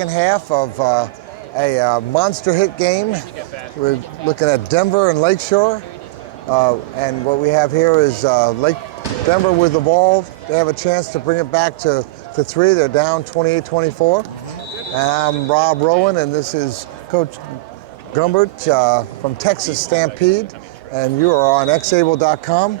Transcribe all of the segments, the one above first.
second half of a monster hit game. We're looking at Denver and Lakeshore. And what we have here is Denver with the ball. They have a chance to bring it back to 3. They're down 28-24. And I'm Rob Rowan, and this is Coach Gumbert from Texas Stampede. And you are on xable.com,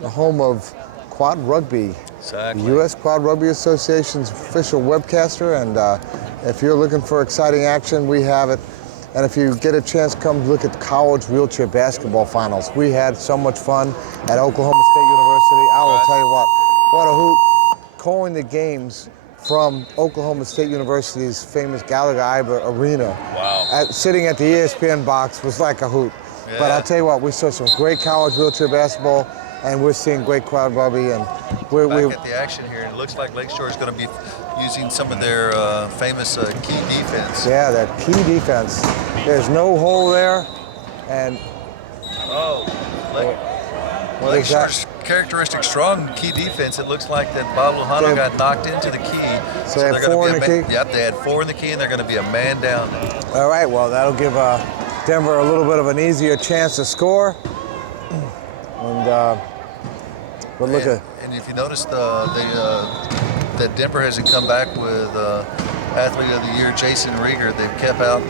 the home of Quad Rugby. Exactly. The U.S. Quad Rugby Association's official webcaster. And if you're looking for exciting action, we have it. And if you get a chance, come look at the college wheelchair basketball finals. We had so much fun at Oklahoma State University. I will tell you what a hoot. Calling the games from Oklahoma State University's famous Gallagher-Iba Arena. Wow. Sitting at the ESPN box was like a hoot. Yeah. But I'll tell you what, we saw some great college wheelchair basketball, and we're seeing great quad rugby. And we're at the action here. It looks like Lakeshore is going to be using some of their famous key defense. Yeah, that key defense. There's no hole there, and Lakeshore's characteristic strong key defense. It looks like that Bob Lujano got knocked into the key. So they had 4 in the key? Yep, they had 4 in the key, and they're going to be a man down. All right, well, that'll give Denver a little bit of an easier chance to score. And and if you notice, that Denver hasn't come back with Athlete of the Year Jason Rieger. They've kept out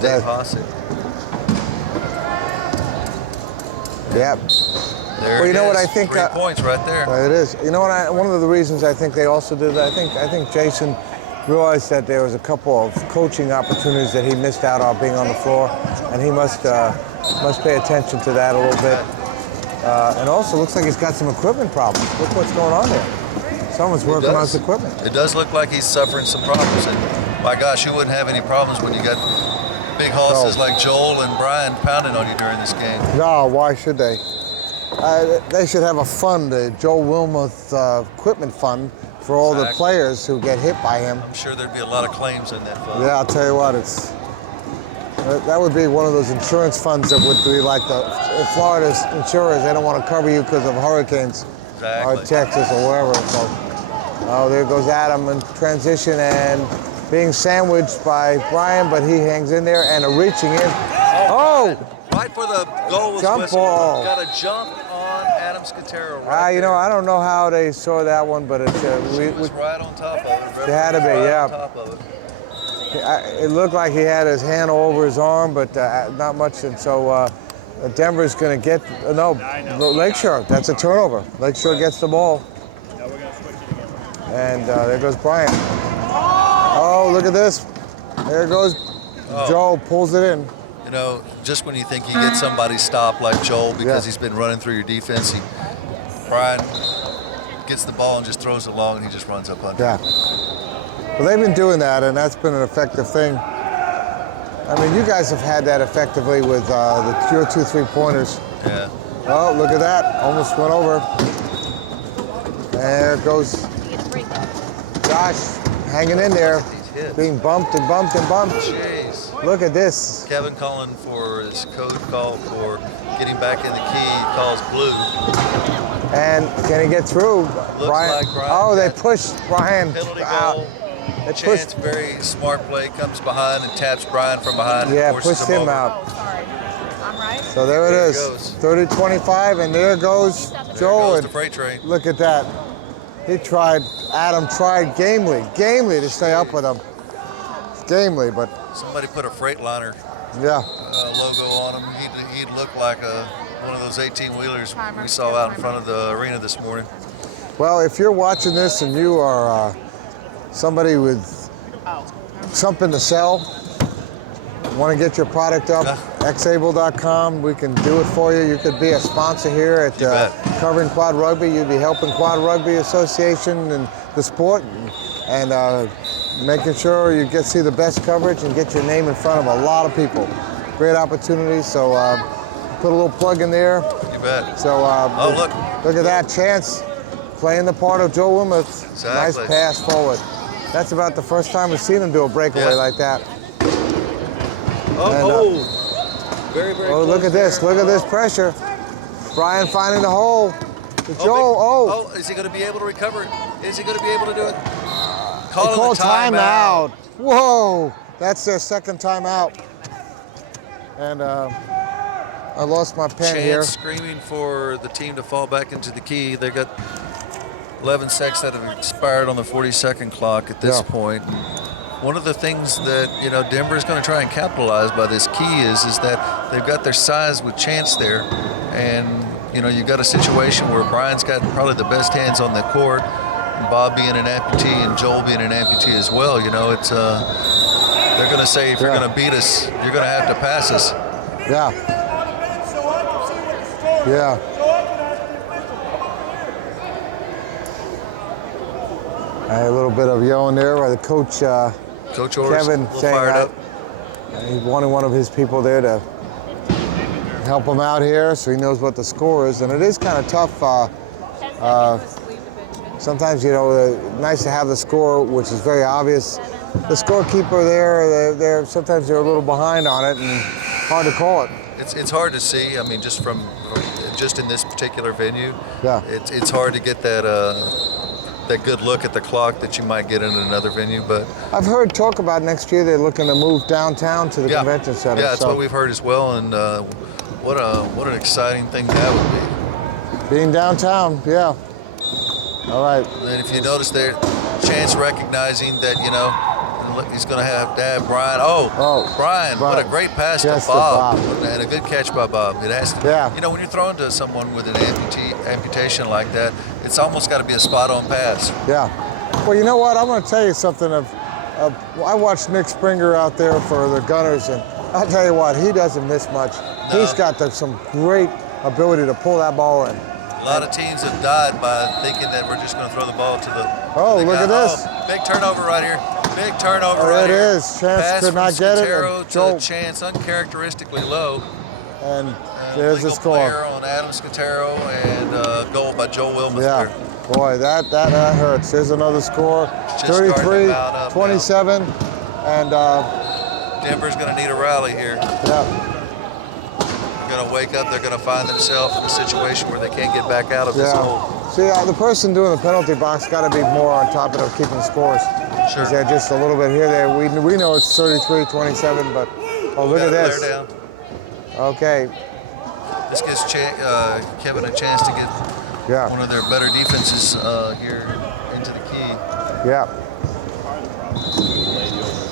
Dave Hossick. Yep. There well, you know what is. I think? 3 points right there. It is. You know what? One of the reasons I think they also did that. I think Jason realized that there was a couple of coaching opportunities that he missed out on being on the floor, and he must pay attention to that a little bit. And also, looks like he's got some equipment problems. Look what's going on there. Someone's working on his equipment. It does look like he's suffering some problems, and my gosh, you wouldn't have any problems when you got big hosses like Joel and Brian pounding on you during this game. No, why should they? They should have a fund, a Joel Wilmoth equipment fund for all the players who get hit by him. I'm sure there'd be a lot of claims in that fund. Yeah, I'll tell you what, that would be one of those insurance funds that would be like the Florida's insurers. They don't want to cover you because of hurricanes or Texas or wherever. So, there goes Adam in transition and being sandwiched by Brian, but he hangs in there and reaching in. Right for the goal was jump whistled. ball. Got a jump on Adam Scatero I don't know how they saw that one, but it was right on top of it. It had to be, right on top of it. It looked like he had his hand over his arm, but not much. And so Denver's going to get Lakeshore. That's a turnover. Lakeshore gets the ball. And there goes Brian. Oh, look at this. There goes Joe, pulls it in. You know, just when you think you get somebody stopped like Joel because he's been running through your defense, Brian gets the ball and just throws it long, and he just runs up under. Yeah. Well, they've been doing that, and that's been an effective thing. I mean, you guys have had that effectively with your 2 3-pointers. Yeah. Oh, look at that. Almost went over. There goes Josh hanging in there, being bumped and bumped and bumped. Jeez. Look at this. Kevin calling for his code call for getting back in the key. He calls blue. And can he get through? Looks like Brian. Oh, they pushed Brian out. They Chance, very smart play, comes behind and taps Brian from behind. Yeah, and pushed him out. So there it is. 30-25, and there goes Joe. Goes the freight train. Look at that. Adam tried gamely to stay up with him. Gamely, but. Somebody put a Freightliner logo on him. He'd look like one of those 18-wheelers we saw out in front of the arena this morning. Well, if you're watching this and you are somebody with something to sell, want to get your product up, xable.com, we can do it for you. You could be a sponsor here at covering Quad Rugby. You'd be helping Quad Rugby Association and the sport and making sure you see the best coverage and get your name in front of a lot of people. Great opportunity, so put a little plug in there. You bet. So look at that chance, playing the part of Joe Wilmoth. Exactly. Nice pass forward. That's about the first time we've seen him do a breakaway like that. Very, very close. Look at this. Look at this pressure. Brian finding the hole. Joel, is he going to be able to recover it? Is he going to be able to do it? calling the timeout. Whoa, that's their second timeout. And I lost my pen Chance here. screaming for the team to fall back into the key. They got 11 seconds that have expired on the 40-second clock at this point. One of the things that, you know, Denver is going to try and capitalize by this key is that they've got their size with Chance there. And, you know, you've got a situation where Brian's got probably the best hands on the court, and Bob being an amputee and Joel being an amputee as well. You know, it's they're going to say, if you're going to beat us, you're going to have to pass us. Yeah. Yeah. A little bit of yelling there by the coach, Coach Orr's Kevin, saying fired that up. he wanted one of his people there to help him out here so he knows what the score is. And it is kind of tough. Sometimes, you know, nice to have the score, which is very obvious. The scorekeeper there, sometimes they're a little behind on it and hard to call it. It's hard to see. I mean, just in this particular venue, it's hard to get that good look at the clock that you might get in another venue. But I've heard talk about next year they're looking to move downtown to the convention center. Yeah, that's what we've heard as well. And what an exciting thing that would be. Being downtown, yeah. All right. And if you notice there, Chance recognizing that, you know, he's going to have Brian. Brian, what a great pass to Bob. And a good catch by Bob. It has to, you know, when you're throwing to someone with an amputation like that, it's almost got to be a spot-on pass. Yeah. Well, you know what? I'm going to tell you something. I watched Nick Springer out there for the Gunners, and I'll tell you what, he doesn't miss much. No. He's got some great ability to pull that ball in. A lot of teams have died by thinking that we're just going to throw the ball to the look at this. Big turnover right here. Big turnover right here. It is. Chance Pass could not get it. And to Chance uncharacteristically low. And there's the score. Player on Adam Scotero and goal by Joel Wilmoth there. Boy, that hurts. There's another score. 33-27. And Denver's going to need a rally here. Yeah. Going to wake up. They're going to find themselves in a situation where they can't get back out of this hole. See, the person doing the penalty box got to be more on top of keeping scores. Sure. They're just a little bit here. There, we know it's 33-27, but look at this. Down. Okay. This gives Kevin a chance to get one of their better defenses here into the key. Yeah.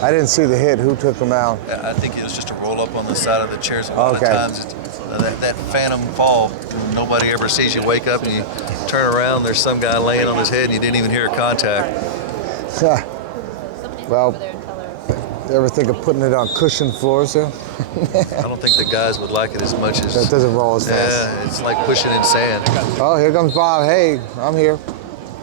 I didn't see the hit. Who took him out? I think it was just a roll up on the side of the chairs. A lot of times, that phantom fall, nobody ever sees. You wake up and you turn around, there's some guy laying on his head and you didn't even hear a contact. Well, you ever think of putting it on cushioned floors there? I don't think the guys would like it as much as... It doesn't roll as fast. Yeah, it's like pushing in sand. Oh, here comes Bob. Hey, I'm here.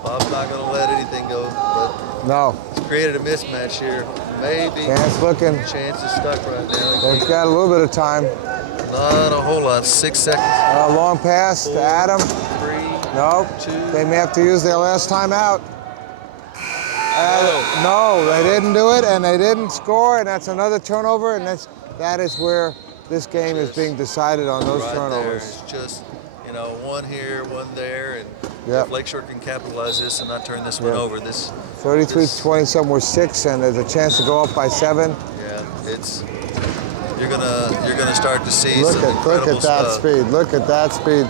Bob's not going to let anything go, but... No. It's created a mismatch here. Maybe. Chance looking. Chance is stuck right now. They've got a little bit of time. Not a whole lot. 6 seconds. Long pass to Adam. 3. No. 2. They may have to use their last timeout. No, they didn't do it, and they didn't score, and that's another turnover, and that is where this game is being decided on those turnovers. There. It's just, you know, one here, one there, and if Lakeshore can capitalize this and not turn this one over, 33-27, we're 6, and there's a chance to go up by 7. Yeah, it's you're gonna start to see look some at incredible that stuff. speed. Look at that speed.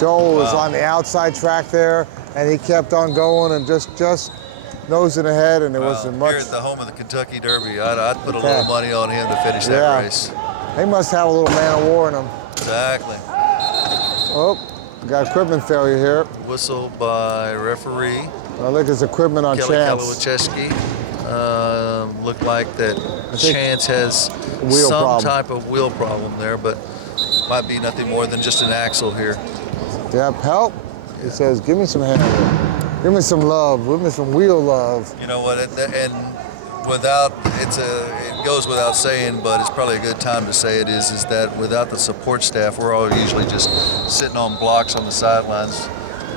Joel was on the outside track there, and he kept on going and just nosing ahead, and there wasn't much. Here at the home of the Kentucky Derby, I'd put a little money on him to finish that race. They must have a little man of war in them. Exactly. Oh, we got equipment failure here. Whistle by referee. I think there's equipment on Kelly Chance. Kalawachewski. Looked like that Chance has some type of wheel problem there, but might be nothing more than just an axle here. Yep, help. He says, give me some hand. Give me some love. Give me some wheel love. You know what? And it goes without saying, but it's probably a good time to say it is that without the support staff, we're all usually just sitting on blocks on the sidelines.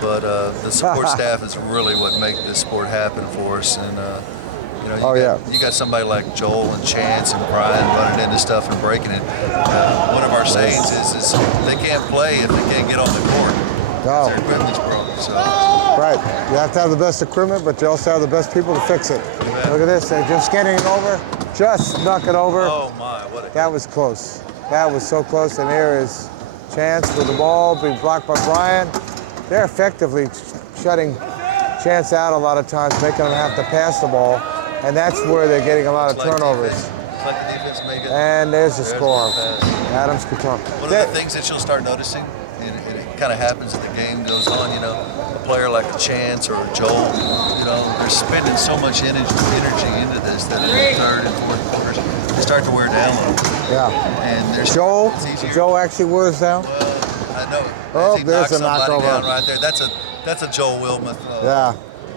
But the support staff is really what make this sport happen for us. And you know, you got somebody like Joel and Chance and Brian running into stuff and breaking it. One of our sayings is they can't play if they can't get on the court. No. Their equipment's broken. So. Right. You have to have the best equipment, but you also have the best people to fix it. Amen. Look at this. They're just getting it over. Just snuck it over. Oh, my. What a That was close. That was so close. And there is Chance with the ball being blocked by Brian. They're effectively shutting Chance out a lot of times, making them have to pass the ball. And that's where they're getting a lot of turnovers. It's like the defense making. And there's the There's score. the pass. Adams Qatar. One of the things that you'll start noticing, and it kind of happens as the game goes on, you know, a player like a Chance or a Joel, you know, they're spending so much energy into this that in the third and fourth quarters, they start to wear down a little bit. Yeah. And there's Joel? it's easier. Joel actually wears down? Well, I know. Oh, As he there's knocks a somebody knockover. down right there. That's a Joel Wilmuth Yeah.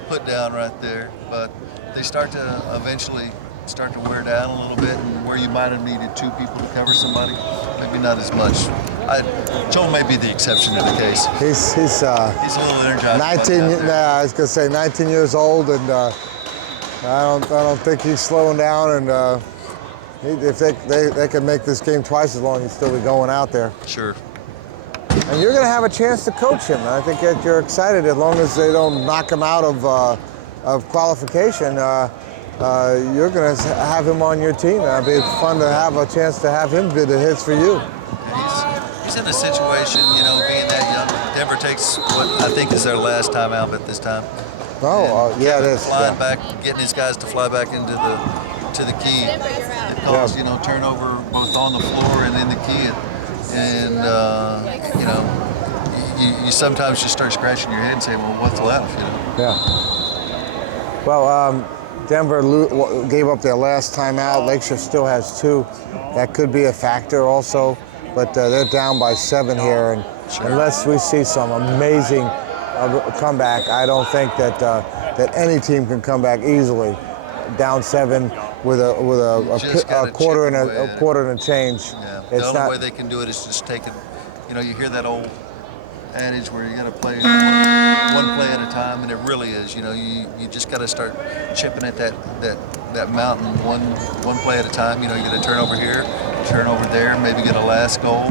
put down right there. But they start to eventually start to wear down a little bit, and where you might have needed two people to cover somebody, maybe not as much. Joel may be the exception in the case. He's He's a little energized. 19. I was gonna say 19 years old, and I don't think he's slowing down. And if they could make this game twice as long, he'd still be going out there. Sure. And you're gonna have a chance to coach him. I think that you're excited as long as they don't knock him out of qualification. You're going to have him on your team. It'll be fun to have a chance to have him bid the hits for you. He's in a situation, you know, being that young. Denver takes what I think is their last time out at this time. Oh, yeah, it is. Flying Yeah. back, getting his guys to fly back into the key. It caused, you know, turnover both on the floor and in the key. And you know, you sometimes just start scratching your head and say, well, what's left, you know? Yeah. Well, Denver gave up their last timeout. Lakeshore still has 2. That could be a factor also, but they're down by 7 here, and unless we see some amazing comeback, I don't think that that any team can come back easily. Down 7 with a quarter and a change. Yeah. The only way they can do it is just take it. You know, you hear that old adage where you got to play one play at a time, and it really is. You know, you just got to start chipping at that mountain one play at a time. You know, you get a turnover here, turn over there, maybe get a last goal,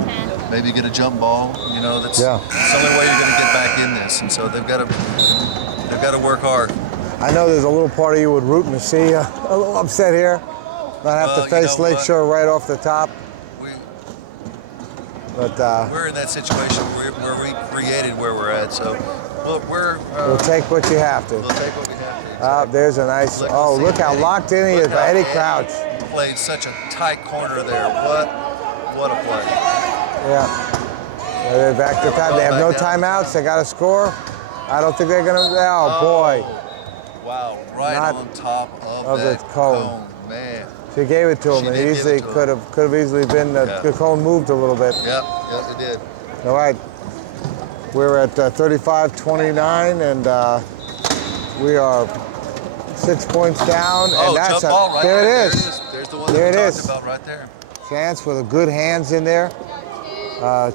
maybe get a jump ball. You know, that's the only way you're going to get back in this. And so they've got to work hard. I know there's a little part of you would root to see a little upset here. Not have to face Lakeshore right off the top. But we're in that situation where we created where we're at, so we'll take what you have to. We'll take what we have to. There's a nice. Look how locked in he is by Eddie Crouch. Played such a tight corner there. What a play. Yeah. They're back to time. They have no timeouts. They got to score. I don't think they're gonna. Oh boy. Wow! Right on top of that cone, man. She gave it to him, and easily could have easily been the cone moved a little bit. Yep, it did. All right, we're at 35-29, and we are 6 points down, and that's jump ball right there. There it is. There's the one that we talked about right there. Chance with a good hands in there.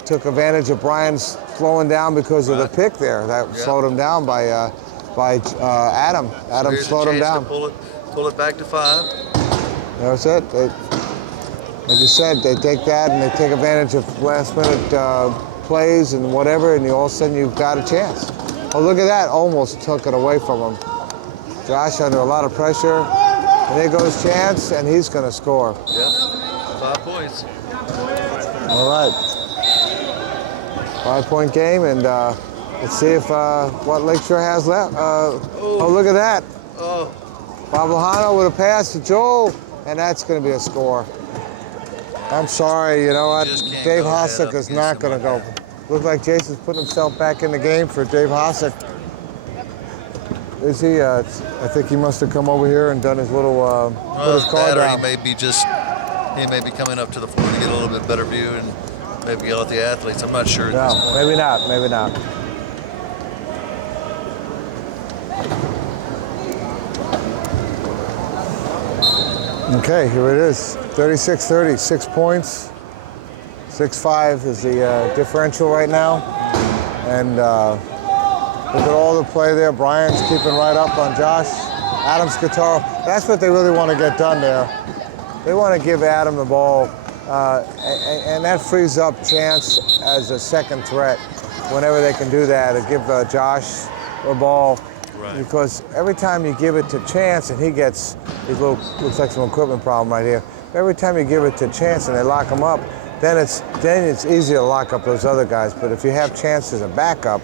Took advantage of Brian's slowing down because of the pick there. That slowed him down by Adam. Adam slowed him down. Pull it back to 5. That's it. Like you said, they take that and they take advantage of last-minute plays and whatever, and all of a sudden you've got a chance. Oh, look at that. Almost took it away from him. Josh under a lot of pressure. And there goes Chance, and he's going to score. Yep, 5 points. All right. 5-point game, and let's see if what Lakeshore has left. Oh, look at that. Oh. Pablahano with a pass to Joel, and that's going to be a score. I'm sorry, you know what? Dave Hossack is not going to go. Looks like Jason's putting himself back in the game for Dave Hossack. Is he? I think he must have come over here and done his little put his card down. He may be coming up to the floor to get a little bit better view and maybe yell at the athletes. I'm not sure at this point. Maybe not. Maybe not. Okay, here it is. 36-30, 6 points. 6-5 is the differential right now. And look at all the play there. Brian's keeping right up on Josh. Adam's guitar. That's what they really want to get done there. They want to give Adam the ball, and that frees up Chance as a second threat. Whenever they can do that, to give Josh a ball. Right. Because every time you give it to Chance, and he gets his little, looks like some equipment problem right here. Every time you give it to Chance and they lock him up, then it's easy to lock up those other guys. But if you have Chance as a backup,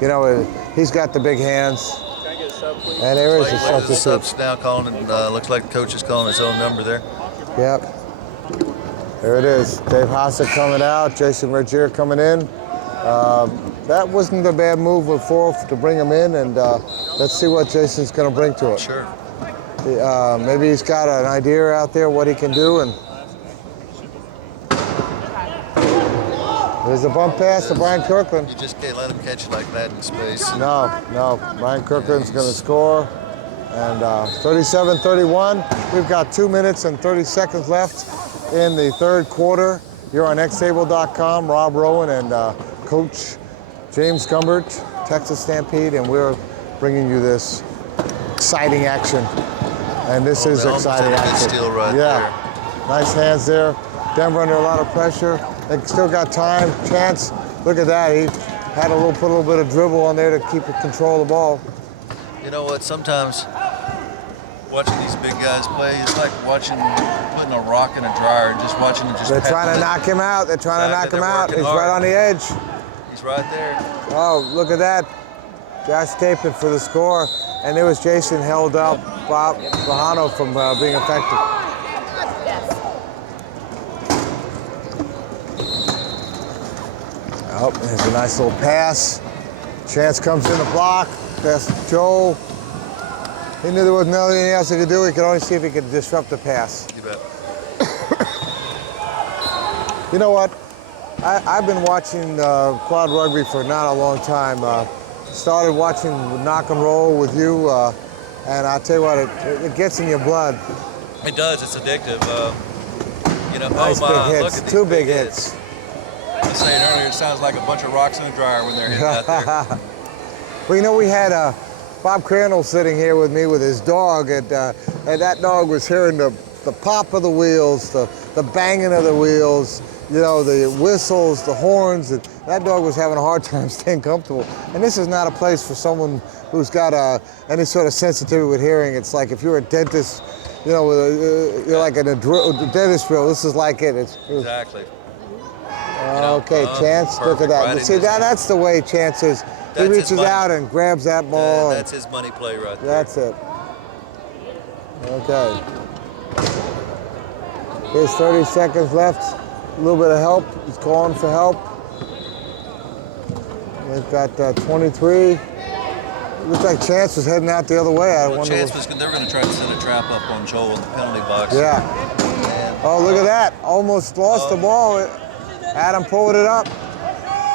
you know, he's got the big hands. And there is a substitute. Subs now calling, looks like the coach is calling his own number there. Yep. There it is. Dave Hassett coming out, Jason Regier coming in. That wasn't a bad move with 4 to bring him in, and let's see what Jason's going to bring to it. Sure. Maybe he's got an idea out there what he can do. And there's a bump pass to Brian Kirkland. You just can't let him catch it like that in space. No. Brian Kirkland's going to score. And 37-31. We've got 2 minutes and 30 seconds left in the third quarter. You're on xable.com. Rob Rowan and Coach James Gumbert, Texas Stampede, and we're bringing you this exciting action. And this is exciting action. Steal right there. Nice hands there. Denver under a lot of pressure. They still got time. Chance, look at that. He had put a little bit of dribble on there to keep control of the ball. You know what? Sometimes watching these big guys play, it's like putting a rock in a dryer and just watching them just. They're trying to knock him out. They're trying to knock him out. He's right on the edge. He's right there. Oh, look at that. Josh Tapin for the score. And there was Jason held up Bob Bahano from being effective. Oh, there's a nice little pass. Chance comes in the block. Pass to Joel. He knew there wasn't anything else he could do. He could only see if he could disrupt the pass. You bet. You know what? I've been watching quad rugby for not a long time. Started watching Knock and Roll with you, and I'll tell you what, it gets in your blood. It does. It's addictive. You know, nice big hits. Look at these 2 big hits. I was saying earlier, it sounds like a bunch of rocks in a dryer when they're hitting out there. Well, you know, we had Bob Crandall sitting here with me with his dog, and that dog was hearing the pop of the wheels, the banging of the wheels, you know, the whistles, the horns. And that dog was having a hard time staying comfortable. And this is not a place for someone who's got any sort of sensitivity with hearing. It's like if you're a dentist, you know, you're like in a dentist drill. This is like it. Exactly. Okay, Chance, look at that. Right, See, that's the way Chance is. He reaches out and grabs that ball. That's his money play right there. That's it. Okay. There's 30 seconds left. A little bit of help. He's calling for help. They've got 23. Looks like Chance was heading out the other way. They were going to try to set a trap up on Joel in the penalty box. Yeah. Oh, look at that. Almost lost the ball. Adam pulled it up.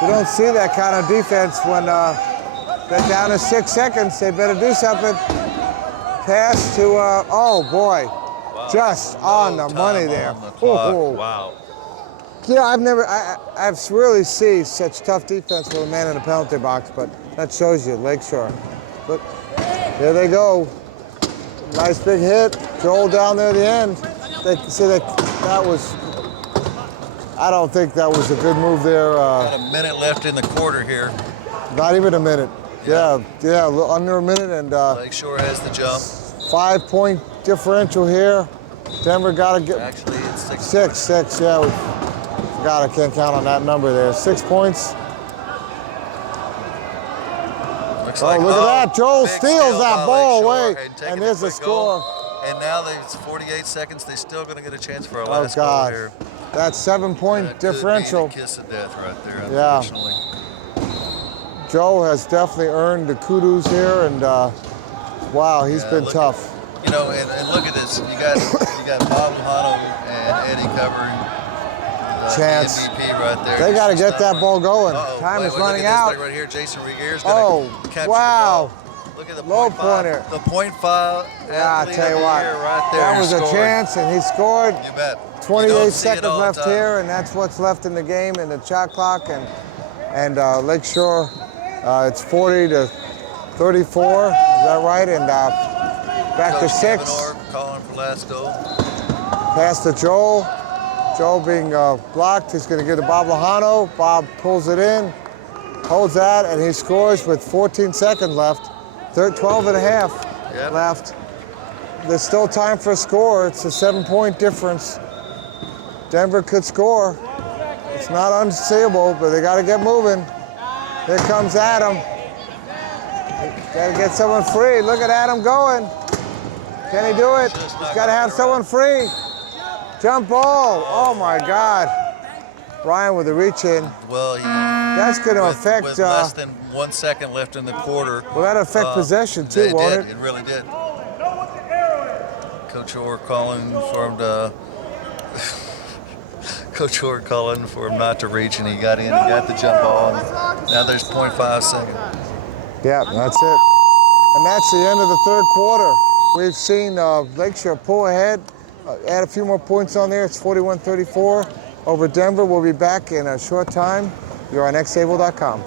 You don't see that kind of defense when they're down to 6 seconds. They better do something. Pass to, oh boy, wow. Just on the money there. Wow. You know, I've really seen such tough defense with a man in the penalty box, but that shows you, Lakeshore. Look, there they go. Nice big hit. Joel down there at the end. That was, I don't think that was a good move there. Got a minute left in the quarter here. Not even a minute. Yeah, under a minute, and Lakeshore has the jump. 5-point differential here. Denver got to get. Actually, it's 6. 6. Yeah, we forgot. I can't count on that number there. 6 points. Look at that! Joel steals that ball away, and there's a score. And now it's 48 seconds. They're still going to get a chance for our last goal here. That's 7-point differential. Kiss of death right there, yeah. Unfortunately. Joel has definitely earned the kudos here, and wow, he's been tough. You know, and look at this. You got Bob Lahano and Eddie covering Chance. The MVP right there. They got to get that ball going. Time is running out. Right here, Jason Regere's going to capture wow. the ball. Look at the low pointer. The .5. Yeah, I'll tell you what. Right there, that was a chance, and he scored. You bet. 28 seconds left here, and that's what's left in the game in the shot clock. And Lakeshore, it's 40-34. Is that right? And back Coach to 6. Calling for last goal. Pass to Joel. Joel being blocked. He's going to get to Bob Lahano. Bob pulls it in. holds that, and he scores with 14 seconds left. 12 and a half left. There's still time for a score. It's a 7-point difference. Denver could score. It's not unseeable, but they got to get moving. Here comes Adam. Got to get someone free. Look at Adam going. Can he do it? He's got to have someone free. Jump ball. Oh my God. Ryan with a reach in. Well, that's going to affect. With less than 1 second left in the quarter. Well, that'll affect possession too, won't it? It really did. Coach Orr calling for him to. Coach Orr calling for him not to reach, and he got in. He got the jump ball. And now there's 0.5 seconds. Yeah, that's it. And that's the end of the third quarter. We've seen Lakeshore pull ahead, add a few more points on there. It's 41-34 over Denver. We'll be back in a short time. You're on xable.com.